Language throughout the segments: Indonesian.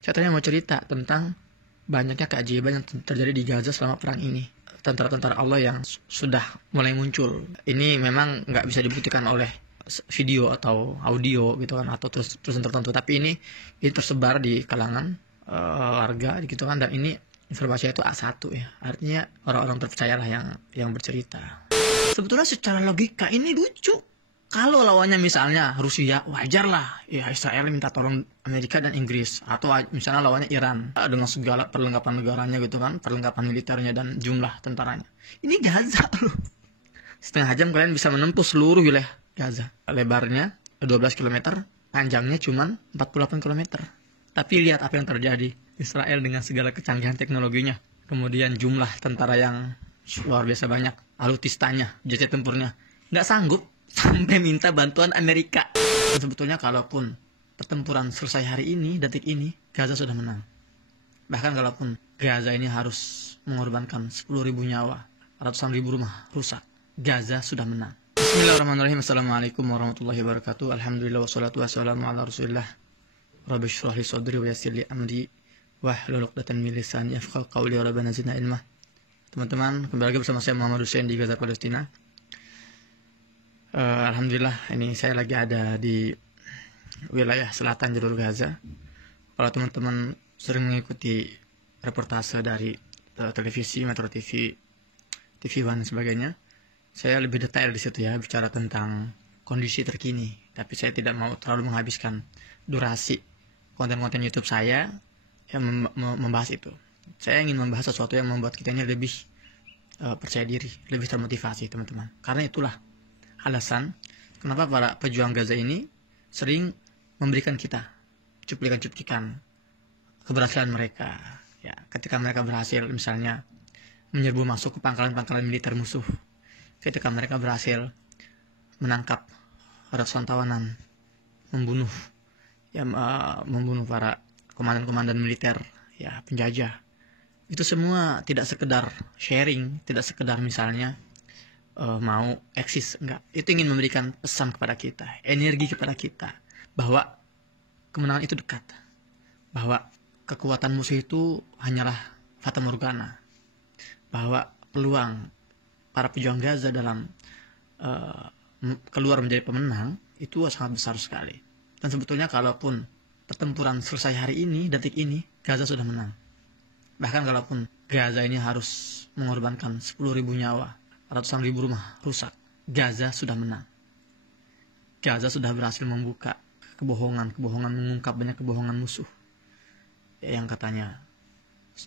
Saya tadi mau cerita tentang banyaknya keajaiban yang terjadi di Gaza selama perang ini. Tentara-tentara Allah yang sudah mulai muncul. Ini memang nggak bisa dibuktikan oleh video atau audio gitu kan, atau tulisan tertentu. Tapi ini tersebar di kalangan warga gitu kan, dan ini informasinya itu A1 ya. Artinya orang-orang terpercaya lah yang bercerita. Sebetulnya secara logika ini lucu. Kalau lawannya misalnya Rusia, wajar lah ya Israel minta tolong Amerika dan Inggris. Atau misalnya lawannya Iran dengan segala perlengkapan negaranya gitu kan, perlengkapan militernya dan jumlah tentaranya. Ini Gaza loh. Setengah jam kalian bisa menempuh seluruh wilayah Gaza. Lebarnya 12 km, panjangnya cuma 48 km. Tapi lihat apa yang terjadi. Israel dengan segala kecanggihan teknologinya. Kemudian jumlah tentara yang luar biasa banyak. Alutistanya, jet tempurnya. Nggak sanggup sampai minta bantuan Amerika. Dan sebetulnya kalaupun pertempuran selesai hari ini, detik ini, Gaza sudah menang. Bahkan kalaupun Gaza ini harus mengorbankan 10.000 nyawa, ratusan ribu rumah rusak, Gaza sudah menang. Bismillahirrahmanirrahim. Assalamualaikum warahmatullahi wabarakatuh. Alhamdulillah wassalatu wassalamu ala rasulillah. Rabbi shrah li sadri wa yassir li amri wahlul 'uqdatam min lisani yafqahu qawli. Rabbana zidna ilma. Teman-teman, kembali lagi bersama saya Muhammad Hussein di Gaza, Palestina. Alhamdulillah, ini saya lagi ada di wilayah selatan jalur Gaza. Kalau teman-teman sering mengikuti reportase dari televisi, Metro TV, TV One dan sebagainya, saya lebih detail di situ ya, bicara tentang kondisi terkini. Tapi saya tidak mau terlalu menghabiskan durasi konten-konten YouTube saya yang membahas itu. Saya ingin membahas sesuatu yang membuat kita ini lebih percaya diri, lebih termotivasi, teman-teman. Karena itulah alasan kenapa para pejuang Gaza ini sering memberikan kita cuplikan-cuplikan keberhasilan mereka. Ya, ketika mereka berhasil misalnya menyerbu masuk ke pangkalan-pangkalan militer musuh, ketika mereka berhasil menangkap ratusan tawanan, membunuh para komandan-komandan militer, ya penjajah. Itu semua tidak sekedar sharing, tidak sekedar misalnya mau eksis, enggak. Itu ingin memberikan pesan kepada kita, energi kepada kita, bahwa kemenangan itu dekat, bahwa kekuatan musuh itu hanyalah fata morgana, bahwa peluang para pejuang Gaza dalam keluar menjadi pemenang itu sangat besar sekali. Dan sebetulnya kalaupun pertempuran selesai hari ini, detik ini, Gaza sudah menang. Bahkan kalaupun Gaza ini harus mengorbankan 10.000 nyawa, ratusan ribu rumah rusak, Gaza sudah menang. Gaza sudah berhasil membuka kebohongan, mengungkap banyak kebohongan musuh. Ya, yang katanya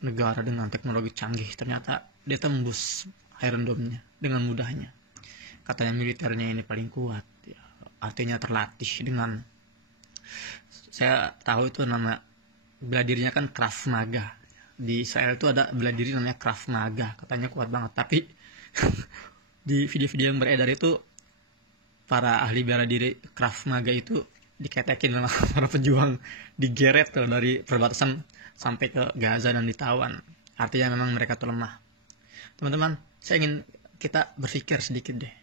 negara dengan teknologi canggih, ternyata dia tembus Iron Dome-nya dengan mudahnya. Katanya militernya ini paling kuat, ya, artinya terlatih dengan, saya tahu itu nama bela dirinya kan Krav Maga. Di Israel itu ada bela diri namanya Krav Maga, katanya kuat banget. Tapi di video-video yang beredar itu para ahli bela diri Krav Maga itu diketekin sama para pejuang, digeret dari perbatasan sampai ke Gaza dan ditawan. Artinya memang mereka tuh lemah. Teman-teman, saya ingin kita berpikir sedikit deh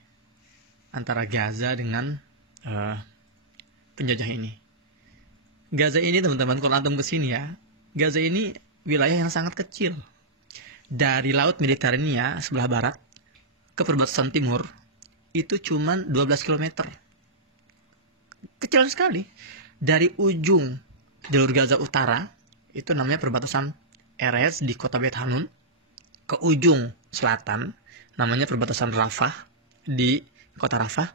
antara Gaza dengan penjajah ini. Gaza ini, teman-teman, kalau antum kesini ya, Gaza ini wilayah yang sangat kecil. Dari laut Mediterania sebelah barat ke perbatasan timur itu cuma 12 km. Kecil sekali. Dari ujung jalur Gaza utara, itu namanya perbatasan Erez di kota Beit Hanun, ke ujung selatan namanya perbatasan Rafah di kota Rafah,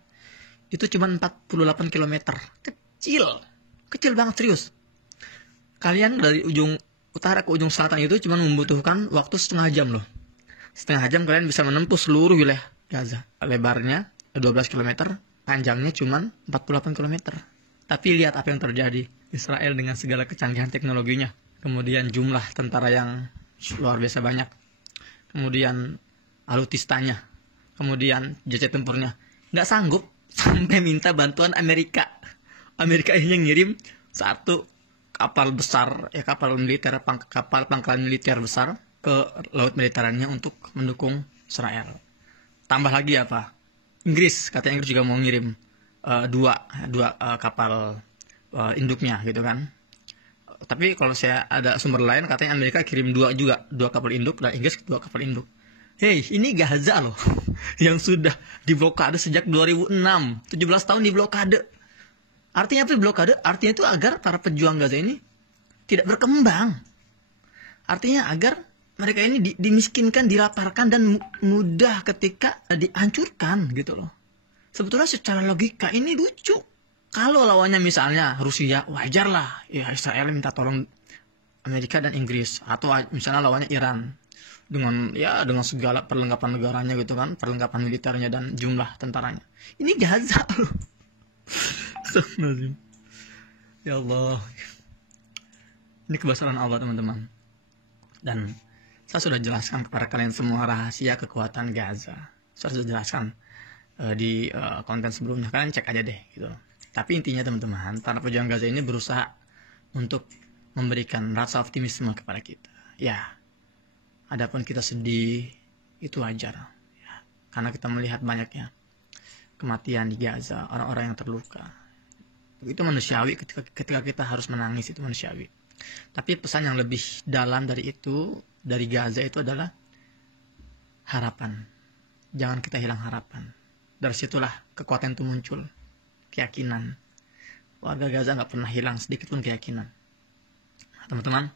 itu cuma 48 km. Kecil banget, serius. Kalian dari ujung utara ke ujung selatan itu cuma membutuhkan waktu setengah jam loh. Setengah jam kalian bisa menempuh seluruh wilayah Gaza. Lebarnya 12 km, panjangnya cuma 48 km. Tapi lihat apa yang terjadi. Israel dengan segala kecanggihan teknologinya. Kemudian jumlah tentara yang luar biasa banyak. Kemudian alutistanya. Kemudian jet tempurnya. Nggak sanggup sampai minta bantuan Amerika. Amerika ini ngirim satu kapal besar, ya kapal militer, kapal pangkalan militer besar ke laut Mediterania untuk mendukung Israel. Tambah lagi apa? Inggris, katanya Inggris juga mau ngirim dua kapal induknya gitu kan, Tapi kalau saya ada sumber lain katanya Amerika kirim dua kapal induk dan Inggris 2 kapal induk. Hei, ini Gaza loh yang sudah diblokade sejak 2006, 17 tahun diblokade. Artinya apa blokade? Artinya itu agar para pejuang Gaza ini tidak berkembang. Artinya agar mereka ini dimiskinkan, dilaparkan dan mudah ketika dihancurkan gitu loh. Sebetulnya secara logika ini lucu. Kalau lawannya misalnya Rusia, wajar lah ya Israel minta tolong Amerika dan Inggris, atau misalnya lawannya Iran dengan segala perlengkapan negaranya gitu kan, perlengkapan militernya dan jumlah tentaranya. Ini Gaza loh. Ya Allah. Ini kebesaran Allah teman-teman. Dan saya sudah jelaskan kepada kalian semua rahasia kekuatan Gaza. Saya sudah jelaskan di konten sebelumnya, kalian cek aja deh gitu. Tapi intinya teman-teman, para pejuang Gaza ini berusaha untuk memberikan rasa optimisme kepada kita. Ya, adapun kita sedih, itu wajar. Ya, karena kita melihat banyaknya kematian di Gaza, orang-orang yang terluka. Itu manusiawi, ketika kita harus menangis itu manusiawi. Tapi pesan yang lebih dalam dari itu, dari Gaza itu adalah harapan. Jangan kita hilang harapan. Dari situlah kekuatan itu muncul. Keyakinan. Warga Gaza nggak pernah hilang sedikit pun keyakinan. Nah, teman-teman,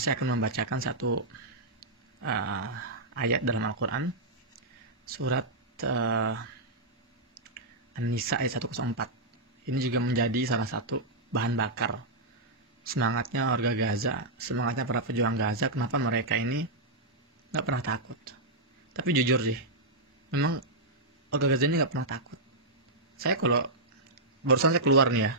saya akan membacakan satu ayat dalam Al-Quran, surat An-Nisa ayat 104. Ini juga menjadi salah satu bahan bakar semangatnya warga Gaza, semangatnya para pejuang Gaza. Kenapa mereka ini nggak pernah takut? Tapi jujur sih, memang warga Gaza ini nggak pernah takut. Saya kalau barusan saya keluar nih ya,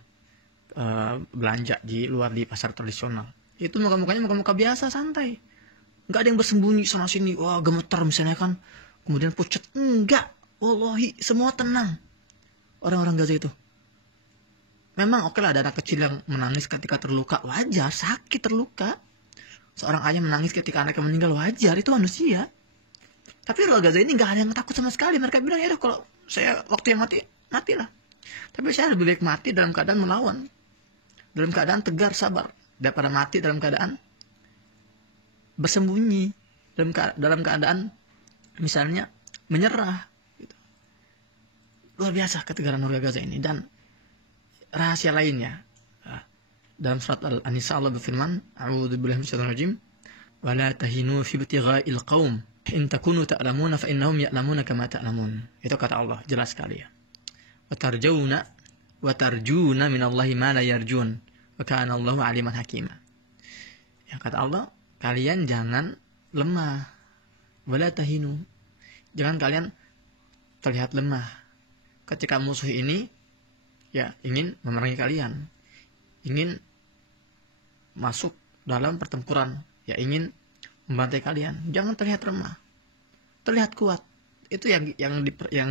belanja di luar di pasar tradisional, itu muka-mukanya muka-muka biasa, santai, nggak ada yang bersembunyi sana sini, wah gemetar misalnya kan, kemudian pucat, enggak, wallahi semua tenang. Orang-orang Gaza itu memang oke lah, ada anak kecil yang menangis ketika terluka, wajar, sakit terluka. Seorang ayah menangis ketika anaknya meninggal, wajar, itu manusia. Tapi orang Gaza ini nggak ada yang takut sama sekali. Mereka bilang, ya kalau saya waktu yang matilah. Tapi saya lebih baik mati dalam keadaan melawan, dalam keadaan tegar, sabar, daripada mati dalam keadaan bersembunyi, dalam keadaan misalnya menyerah gitu. Luar biasa ketegaran warga Gaza ini. Dan rahasia lainnya, dalam surat Al-Nisa Allah berfirman, a'udzubillahi minasyaitonir rajim, wa la tahinu fi ibtigha'il qaum in takunu ta'lamuna fa innahum ya'lamuna kama ta'lamun. Itu kata Allah jelas sekali ya. Wa tarjuna minallahi ma la yarjun wa kana Allahu aliman hakima. Ya, kata Allah, kalian jangan lemah, wala tahinu, jangan kalian terlihat lemah ketika musuh ini ya ingin memerangi kalian, ingin masuk dalam pertempuran, ya ingin membantai kalian. Jangan terlihat lemah, terlihat kuat. Itu yang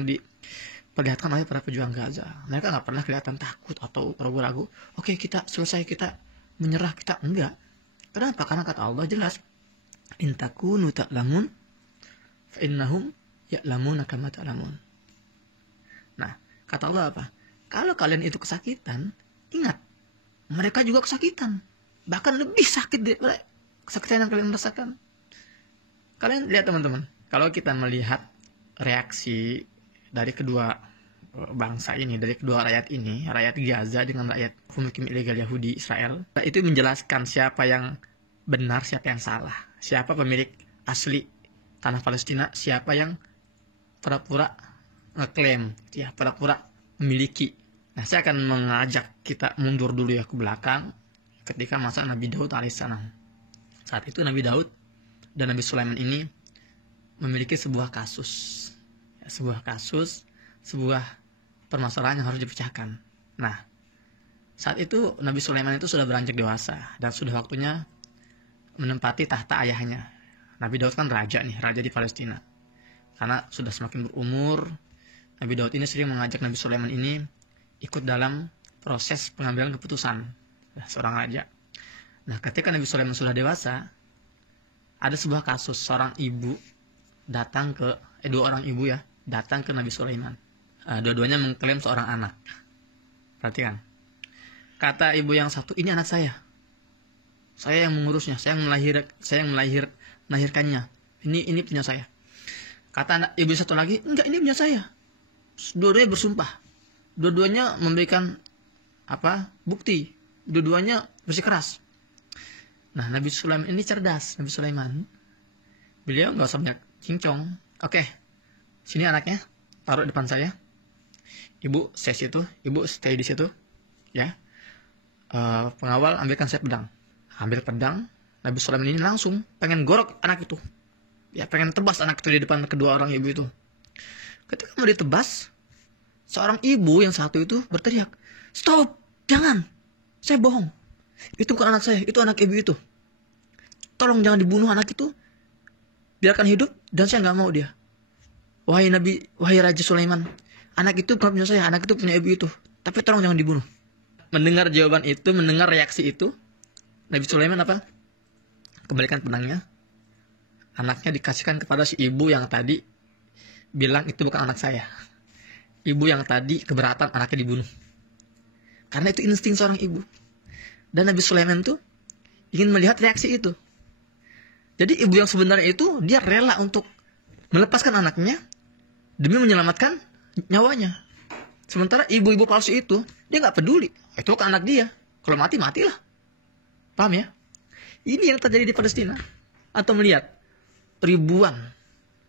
diperlihatkan oleh para pejuang Gaza. Mereka nggak pernah kelihatan takut atau ragu-ragu. Oke, kita selesai, kita menyerah, kita enggak. Kenapa? Karena kata Allah jelas, in takunu ta'lamun fa innahum ya'lamuna kama ta'lamun. Nah, kata Allah apa? Kalau kalian itu kesakitan, ingat, mereka juga kesakitan. Bahkan lebih sakit daripada kesakitan yang kalian rasakan. Kalian lihat teman-teman, kalau kita melihat reaksi dari kedua bangsa ini, dari kedua rakyat ini, rakyat Gaza dengan rakyat pemukim ilegal Yahudi Israel, itu menjelaskan siapa yang benar, siapa yang salah, siapa pemilik asli tanah Palestina, siapa yang pura-pura ngeklaim, ya pura-pura memiliki. Nah, saya akan mengajak kita mundur dulu ya ke belakang ketika masa Nabi Daud alaihissalam. Saat itu Nabi Daud dan Nabi Sulaiman ini memiliki sebuah kasus, sebuah permasalahan yang harus dipecahkan. Nah, saat itu Nabi Sulaiman itu sudah beranjak dewasa dan sudah waktunya menempati tahta ayahnya. Nabi Daud kan raja nih, raja di Palestina. Karena sudah semakin berumur, Nabi Daud ini sering mengajak Nabi Sulaiman ini ikut dalam proses pengambilan keputusan seorang raja. Nah, ketika Nabi Sulaiman sudah dewasa, ada sebuah kasus seorang ibu datang ke dua orang ibu ya, datang ke Nabi Sulaiman. Dua-duanya mengklaim seorang anak. Perhatikan. Kata ibu yang satu, ini anak saya. Saya yang mengurusnya, saya yang melahirkannya. Ini punya saya. Kata anak ibu satu lagi, enggak, ini punya saya. Dua-duanya bersumpah. Dua-duanya memberikan bukti. Dua-duanya bersikeras. Nah, Nabi Sulaiman ini cerdas. Nabi Sulaiman, beliau nggak usah banyak cincong. Oke, sini anaknya, taruh depan saya. Ibu saya situ, ibu stay di situ, ya. Pengawal ambilkan saya pedang. Ambil pedang, Nabi Sulaiman ini langsung pengen gorok anak itu. Ya, pengen tebas anak itu di depan kedua orang ibu itu. Ketika mau ditebas, seorang ibu yang satu itu berteriak, "Stop, jangan, saya bohong. Itu bukan anak saya, itu anak ibu itu. Tolong jangan dibunuh anak itu, biarkan hidup, dan saya nggak mau dia." Wahai Nabi, wahai Raja Sulaiman, anak itu bukan punya saya, anak itu punya ibu itu. Tapi tolong jangan dibunuh. Mendengar jawaban itu, mendengar reaksi itu, Nabi Sulaiman kembalikan pedangnya. Anaknya dikasihkan kepada si ibu yang tadi bilang itu bukan anak saya. Ibu yang tadi keberatan anaknya dibunuh. Karena itu insting seorang ibu. Dan Nabi Sulaiman tuh ingin melihat reaksi itu. Jadi ibu yang sebenarnya itu, dia rela untuk melepaskan anaknya demi menyelamatkan nyawanya. Sementara ibu-ibu palsu itu, dia nggak peduli. Itu kan anak dia. Kalau mati, matilah. Paham ya? Ini yang terjadi di Palestina. Atau melihat ribuan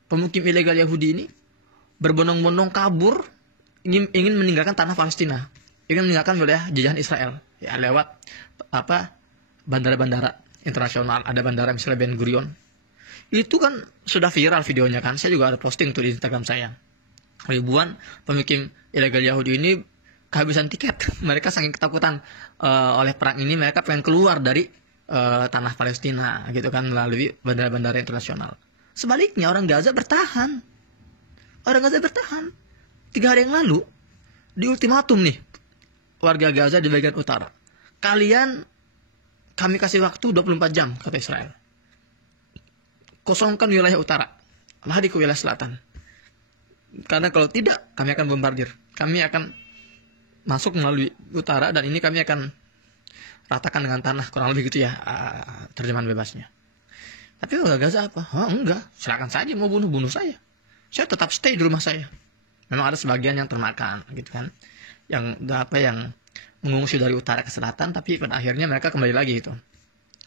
pemukim ilegal Yahudi ini berbondong-bondong kabur, ingin meninggalkan tanah Palestina, ingin meninggalkan wilayah jajahan Israel, ya, lewat bandara-bandara internasional. Ada bandara misalnya Ben Gurion, itu kan sudah viral videonya kan, saya juga ada posting tuh di Instagram saya. Ribuan pemukim ilegal Yahudi ini kehabisan tiket. Mereka saking ketakutan oleh perang ini, mereka pengen keluar dari tanah Palestina gitu kan, melalui bandara-bandara internasional. Sebaliknya orang Gaza bertahan. 3 hari yang lalu di ultimatum nih warga Gaza di bagian utara. Kami kasih waktu 24 jam, kata Israel. Kosongkan wilayah utara, lari ke wilayah selatan. Karena kalau tidak, kami akan bombardir. Kami akan masuk melalui utara, dan ini kami akan ratakan dengan tanah, kurang lebih gitu ya, terjemahan bebasnya. Tapi warga Gaza apa? Enggak, silakan saja mau bunuh saya. Saya tetap stay di rumah saya. Memang ada sebagian yang termakan gitu kan, yang mengungsi dari utara ke selatan, tapi pada akhirnya mereka kembali lagi itu.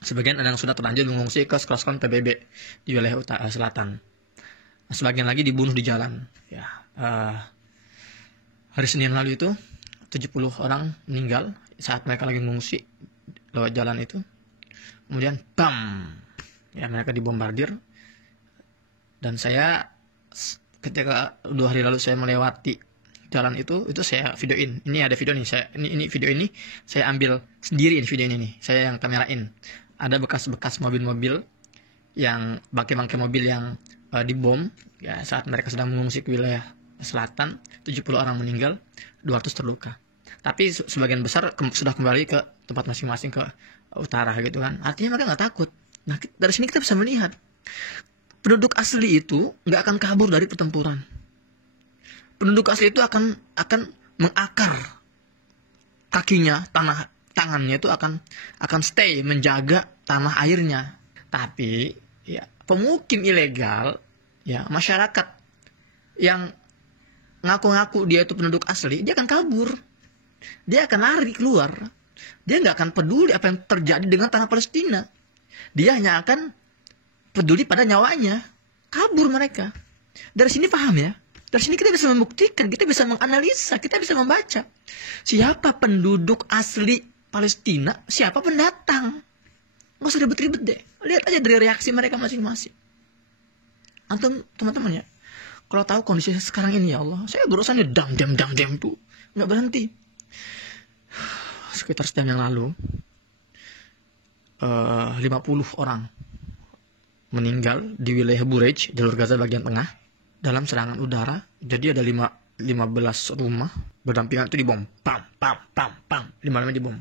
Sebagian ada yang sudah terlanjur mengungsi ke sekolah PBB di wilayah utara selatan. Nah, sebagian lagi dibunuh di jalan. Ya, hari Senin lalu itu 70 orang meninggal saat mereka lagi mengungsi lewat jalan itu. Kemudian bam, ya, mereka dibombardir. Dan saya ketika 2 hari lalu saya melewati jalan itu saya videoin. Ini ada video nih, ini video ini saya ambil sendiri, ini video ini nih, saya yang kamerain. Ada bekas-bekas mobil-mobil yang bangkai-bangkai mobil yang dibom ya, saat mereka sedang mengungsi ke wilayah selatan. 70 orang meninggal, 200 terluka. Tapi sebagian besar sudah kembali ke tempat masing-masing, ke utara gitu kan. Artinya mereka nggak takut. Nah, dari sini kita bisa melihat penduduk asli itu nggak akan kabur dari pertempuran. Penduduk asli itu akan mengakar kakinya, tangannya itu akan stay menjaga tanah airnya. Tapi ya, pemukim ilegal, ya, masyarakat yang ngaku-ngaku dia itu penduduk asli, dia akan kabur. Dia akan lari keluar. Dia nggak akan peduli apa yang terjadi dengan tanah Palestina. Dia hanya akan peduli pada nyawanya. Kabur mereka. Dari sini paham ya? Dari sini kita bisa membuktikan, kita bisa menganalisa, kita bisa membaca siapa penduduk asli Palestina, siapa pendatang. Nggak usah ribet-ribet deh. Lihat aja dari reaksi mereka masing-masing. Antum, teman-teman ya, kalau tahu kondisi sekarang ini, ya Allah, saya berurusannya dam bu, nggak berhenti. Sekitar setahun yang lalu 50 orang meninggal di wilayah Burej, jalur Gaza bagian tengah, dalam serangan udara. Jadi ada 15 rumah berdampingan itu dibom, pam, 5 dibom.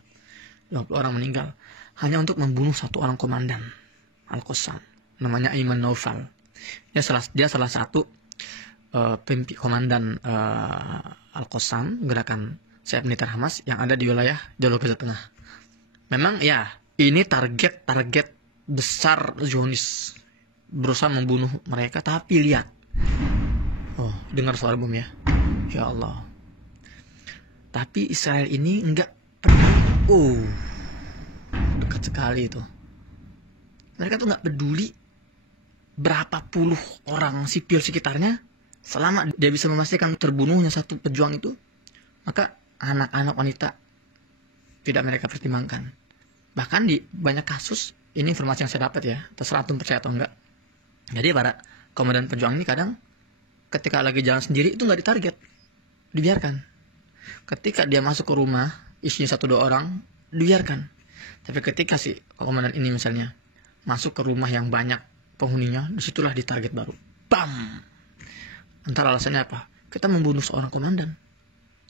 50 orang meninggal hanya untuk membunuh satu orang komandan Al-Qassam, namanya Ayman Naufal. Dia salah satu komandan Al-Qassam, gerakan sayap militer Hamas yang ada di wilayah Jalur Gaza Tengah. Memang ya, ini target besar Zionis berusaha membunuh mereka, tapi lihat, oh dengar suara bom ya, ya Allah. Tapi Israel ini enggak peduli. Oh, dekat sekali itu. Mereka tuh nggak peduli berapa puluh orang sipil sekitarnya, selama dia bisa memastikan terbunuhnya satu pejuang itu, maka anak-anak wanita tidak mereka pertimbangkan. Bahkan di banyak kasus, ini informasi yang saya dapat ya, terserah antum percaya atau enggak. Jadi para komandan pejuang ini kadang ketika lagi jalan sendiri itu nggak ditarget, dibiarkan. Ketika dia masuk ke rumah, isinya 1-2 orang, dibiarkan. Tapi ketika si komandan ini misalnya masuk ke rumah yang banyak penghuninya, disitulah ditarget baru. Bam! Antara alasannya apa? Kita membunuh seorang komandan,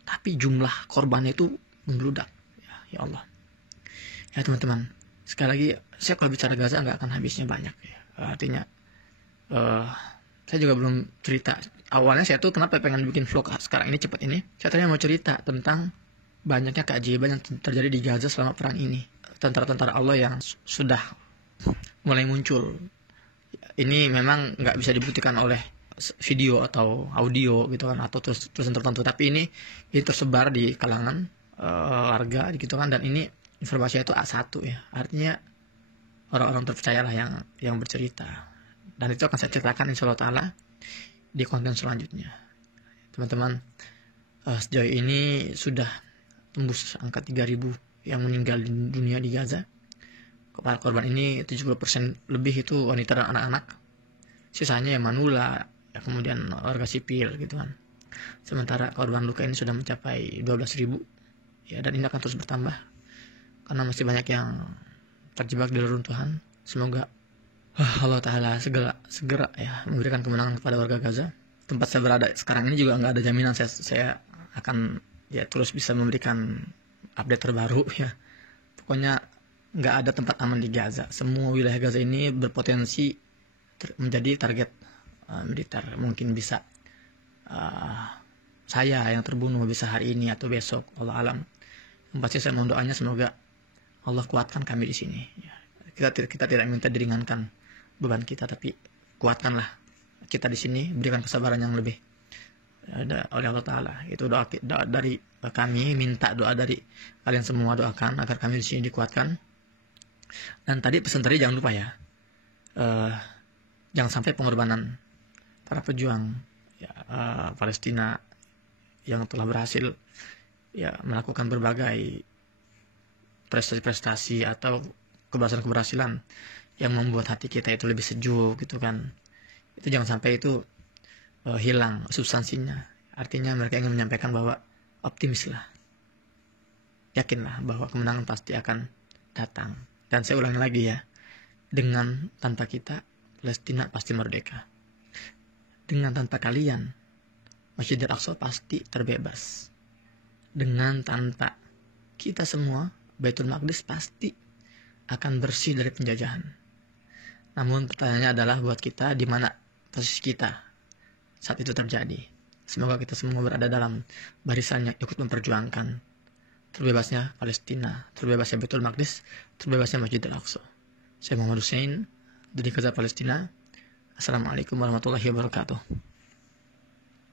tapi jumlah korbannya itu membludak. Ya Allah. Ya teman-teman, sekali lagi, saya kalau bicara Gaza nggak akan habisnya banyak. Ya. Artinya, saya juga belum cerita. Awalnya saya tuh kenapa pengen bikin vlog sekarang ini cepat ini. Saya tadinya mau cerita tentang banyaknya keajaiban yang terjadi di Gaza selama perang ini. Tentara-tentara Allah yang sudah mulai muncul. Ini memang nggak bisa dibuktikan oleh video atau audio gitu kan, atau tulisan tertentu, tapi ini tersebar di kalangan warga gitu kan, dan ini informasinya itu A1 ya, artinya orang-orang terpercayalah yang bercerita, dan itu akan saya ceritakan insyaallah taala di konten selanjutnya. Teman-teman, sejauh ini sudah tembus angka 3.000 yang meninggal di dunia di Gaza. Para korban ini 70% lebih itu wanita dan anak-anak, sisanya yang manula, ya, kemudian warga sipil gitu kan. Sementara korban luka ini sudah mencapai 12.000 ya, dan ini akan terus bertambah karena masih banyak yang terjebak di reruntuhan. Semoga Allah Ta'ala segera ya memberikan kemenangan kepada warga Gaza. Tempat saya berada sekarang ini juga nggak ada jaminan saya akan ya terus bisa memberikan update terbaru ya. Pokoknya nggak ada tempat aman di Gaza. Semua wilayah Gaza ini berpotensi menjadi target militer. Mungkin bisa saya yang terbunuh, bisa hari ini atau besok, Allah alam. Yang pasti saya mohon doanya semoga Allah kuatkan kami di sini. Ya. Kita tidak minta diringankan beban kita, tapi kuatkanlah kita di sini, berikan kesabaran yang lebih oleh Allah Ta'ala. Itu doa dari kami, minta doa dari kalian semua, doakan agar kami di sini dikuatkan. Dan tadi pesan tadi jangan lupa ya, jangan sampai pengorbanan para pejuang ya, Palestina yang telah berhasil ya melakukan berbagai prestasi-prestasi atau keberhasilan yang membuat hati kita itu lebih sejuk gitu kan. Itu jangan sampai itu hilang substansinya. Artinya mereka ingin menyampaikan bahwa optimislah, yakinlah bahwa kemenangan pasti akan datang. Dan saya ulangi lagi ya, dengan tanpa kita Palestina pasti merdeka. Dengan tanpa kalian Masjidil Aqsa pasti terbebas. Dengan tanpa kita semua Baitul Maqdis pasti akan bersih dari penjajahan. Namun pertanyaannya adalah buat kita, di mana posisi kita saat itu terjadi. Semoga kita semua berada dalam barisan yang ikut memperjuangkan terbebasnya Palestina, terbebasnya Baitul Maqdis, terbebasnya Masjidil Aqsa. Saya Muhammad Hussein dari Gaza, Palestina. Assalamualaikum warahmatullahi wabarakatuh.